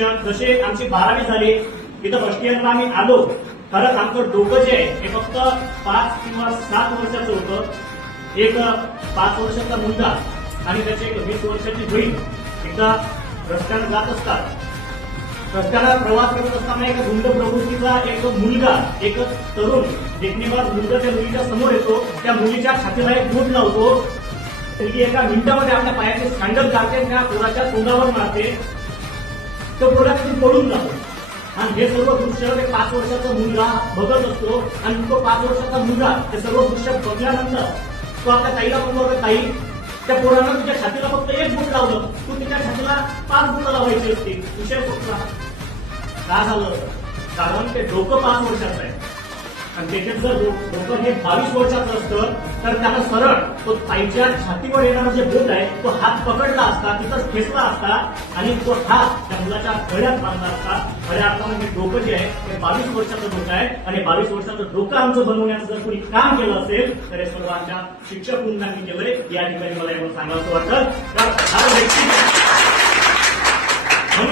शिक्षण जसे आमची बारावी झाली तिथं फर्स्ट इयरला आम्ही आलो. खरंच आमचं डोकं जे आहे हे फक्त पाच किंवा सात वर्षाचं होतं. एक पाच वर्षाचा मुलगा आणि त्याची एक वीस वर्षाची बहीण एकदा रस्त्यानं जात असतात. रस्त्याला प्रवास करत असताना एक गुंड प्रवृत्तीचा एक मुलगा एक तरुण देखणेबाज मुलगा त्या मुलीच्या समोर येतो. त्या मुलीच्या छातीला एक बोट लावतो. एका मिनिटामध्ये आपल्या पायाचे सँडल काढते त्या पोराच्या तोंडावर मारते. तो पोरा पडून जातो. आणि हे सर्व दृश्य ते पाच वर्षाचा मुलगा बघत असतो. आणि तो पाच वर्षाचा मुलगा ते सर्व दृश्य बघल्यानंतर तो आपल्या ताईला म्हणतो ताई त्या पोरानं तुझ्या छातीला फक्त एक बोट लावलं. तू तिच्या छातीला पाच बोट लावायची असते. विषय कुठला का झालं? कारण ते डोकं पाच वर्षाचं आहे. आणि त्याच्यात जर डोकं हे बावीस वर्षाचं असतं तर त्याला सरळ तो ताईच्या छातीवर येणारा जे बोट आहे तो हात पकडला असता तिथंच खेचला असता आणि तो हात त्या मुलाच्या गळ्यात बांधला असता. खऱ्या अर्थानं हे डोकं जे आहे ते बावीस वर्षाचं डोकं आहे आणि बावीस वर्षाचं डोकं आमचं बनवण्याचं जर कोणी काम केलं असेल तर हे सर्व आमच्या शिक्षक वृंदांनी केलंय. या ठिकाणी मला एवढं सांगायचं वाटतं. तर हा व्यक्ती